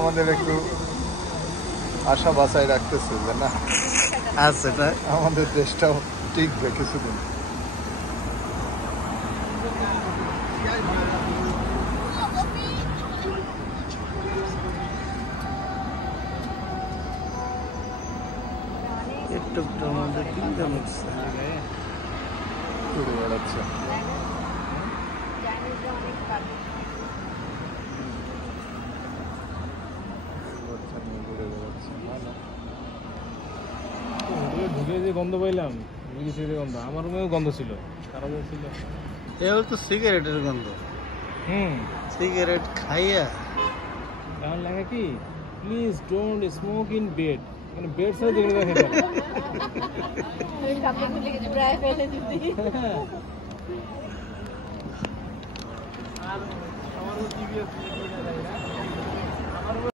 আমাদের একটু আশা বাঁচায় রাখতেছে যে না আছে তাই আমাদের দেশটাও টিকবে কিছুদিন। একটুটার মধ্যে তিনটা মিক্স ঘুরে বেড়াচ্ছে। ঘুরে বেড়াচ্ছে ঢুকে যে গন্ধ পাইলাম, গন্ধ আমার রুমেও গন্ধ ছিল, কারো ছিল। এবার তো সিগারেটের গন্ধ। সিগারেট খাইয়া এখন লেখা কি, please don't smoke in bed, মানে বেড ছাড়া যেগুলো খেতে আমারও টিভি